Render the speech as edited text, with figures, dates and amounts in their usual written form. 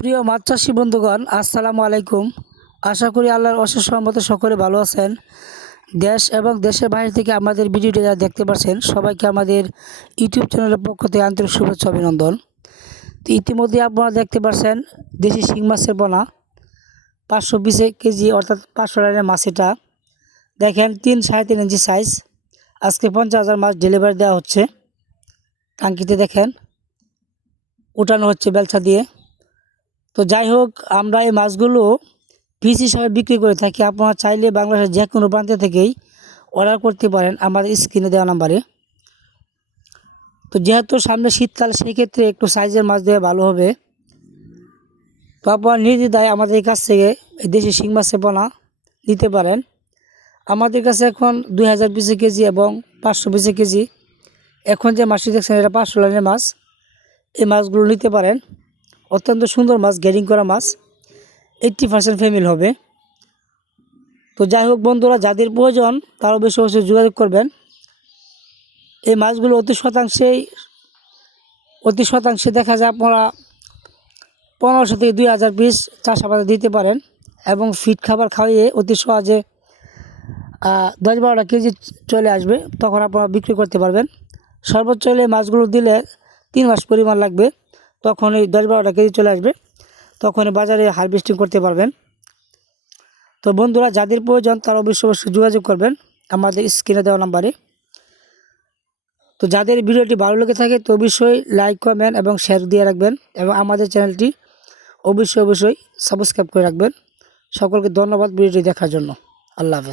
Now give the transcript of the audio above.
প্রিয় মাছ চাষী বন্ধুগণ, আসসালামু আলাইকুম। আশা করি আল্লাহর অশেষ রহমতে সকলে ভালো আছেন। দেশ এবং দেশের বাইরে থেকে আমাদের ভিডিওটি যারা দেখতে পাচ্ছেন সবাইকে আমাদের ইউটিউব চ্যানেলের পক্ষ থেকে আন্তরিক শুভেচ্ছা অভিনন্দন। তো ইতিমধ্যে আপনারা দেখতে পাচ্ছেন দেশি শিং মাছের পোনা 520 কেজি অর্থাৎ 500 লাইনের মাছ। এটা দেখেন 3-3.5 ইঞ্চি সাইজ। আজকে 50,000 মাছ ডেলিভারি দেওয়া হচ্ছে। টাঙ্কিতে দেখেন উঠানো হচ্ছে বেলচা দিয়ে। তো যাই হোক, আমরা এই মাছগুলো পিস হিসাবে বিক্রি করে থাকি। আপনারা চাইলে বাংলাদেশের যে কোনো প্রান্ত থেকেই অর্ডার করতে পারেন আমাদের স্ক্রিনে দেওয়া নাম্বারে। তো যেহেতু সামনে শীতকাল, সেই ক্ষেত্রে একটু সাইজের মাছ দেওয়া ভালো হবে। তো আপনারা নির্দ্বিধায় আমাদের কাছ থেকে এই দেশি শিং মাছের পোনা নিতে পারেন। আমাদের কাছে এখন 2000 পিসে কেজি এবং 500 পিসে কেজি। এখন যে মাছটি দেখছেন এটা 500 লাইনের মাছ। এই মাছগুলো নিতে পারেন। অত্যন্ত সুন্দর মাছ, গ্রেডিং করা মাছ, 80% ফ্যামিলি হবে। তো যাই হোক বন্ধুরা, যাদের প্রয়োজন তারা অবশ্যই যোগাযোগ করবেন। এই মাছগুলো অতি শতাংশে দেখা যায় আপনারা 1500 থেকে 2000 পিস চাষাবাদে দিতে পারেন এবং ফিড খাবার খাওয়িয়ে অতি সহজে 10-12 কেজি চলে আসবে। তখন আপনারা বিক্রি করতে পারবেন। সর্বোচ্চ হলে মাছগুলো দিলে 3 মাস পরিমাণ লাগবে, তখন এই 10-12 কেজি চলে আসবে। তখন বাজারে হারভেস্টিং করতে পারবেন। তো বন্ধুরা, যাদের প্রয়োজন তারা অবশ্যই যোগাযোগ করবেন আমাদের স্ক্রিনে দেওয়া নাম্বারে। তো যাদের ভিডিওটি ভালো লেগে থাকে তো অবশ্যই লাইক, কমেন্ট এবং শেয়ার দিয়ে রাখবেন এবং আমাদের চ্যানেলটি অবশ্যই সাবস্ক্রাইব করে রাখবেন। সকলকে ধন্যবাদ ভিডিওটি দেখার জন্য। আল্লাহ হাফেজ।